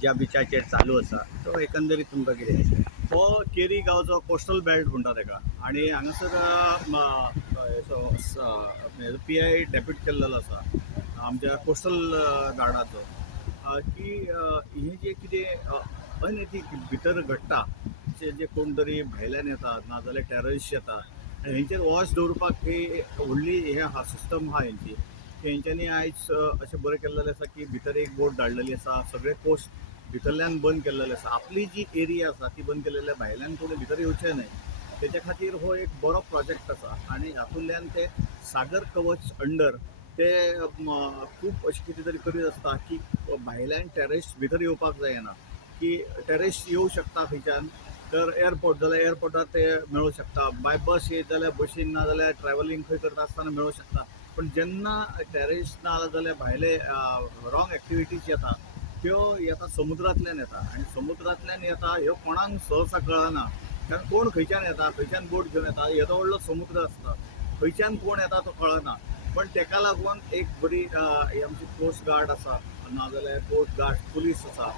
ज्या बिचाचेर चालू आसा तो एकंदरीत तुमकां कितें दिसता? हो केरी गांवचो कोस्टल बेल्ट म्हणटा ताका आनी हांगासर PI डेप्यूट केल्लो आसा आमच्या कोस्टल गार्डाचो की हें जें कितें अनएथीक भितर घडटा जे कोण तरी भायल्यान येतात नाजाल्यार टेररिस्ट येतात आनी हेंचेर वॉच दवरपाक ही व्हडली हें आहा सिस्टम आहा हेंची हेंच्यांनी आयज अशें बरें केल्लेलें आसा की भितर एक बोट धाडलेली आसा सगळे पोस्ट भितरल्यान बंद केल्लेले आसा आपली जी एरिया आसा ती बंद केलेली भायल्यान कोणी भितर येवचें न्हय तेच्या खातीर हो एक बरो प्रोजेक्ट आसा आनी हातूंतल्यान ते सागर कवच अंडर ते खूब अशें कितें तरी करीत आसता की भायल्यान टेररिस्ट भितर येवपाक जायना की टेररिस्ट येवं शकता खंयच्यान तर एअरपोर्ट जाल्यार एअरपोर्टार ते मेळूं शकता बाय बस येत जाल्यार बशीन ना जाल्यार ट्रॅव्हलिंग खंय करता आसतना मेळूं शकता पण जेन्ना टेररिस्ट ना जाल्यार भायले रॉंग एक्टिविटीज येता त्यो येता समुद्रांतल्यान येता आनी समुद्रांतल्यान येता ह्यो कोणाक सहसा कळना कारण कोण खंयच्यान येता खंयच्यान बोट घेवन येता येदो व्हडलो समुद्र आसता खंयच्यान कोण येता तो कळना पण तेका लागून एक बरी ही आमची कोस्ट गार्ड आसा नाजाल्यार कोस्ट गार्ड पुलीस आसा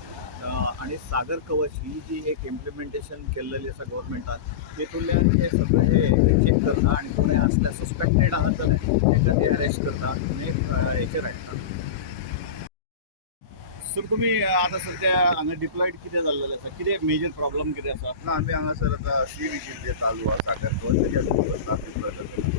आनी सागर कवच ही जी एक इम्प्लिमेंटेशन केल्लेली आसा गव्हर्मेंटान तेतूंतल्यान ते सगळे चेक करता आनी कोणें असल्या सस्पेक्टेड आहात जाल्यार तांकां ते अरेस्ट करता आनी हेचेर हाडटा सर तुमी आतां सध्या हांगा डिप्लॉयड कितें जाल्लेलें आसा कितें मेजर प्रॉब्लम कितें आसा ना आम्ही हांगासर आता सी विजीट जे चालू आहा सागर कवच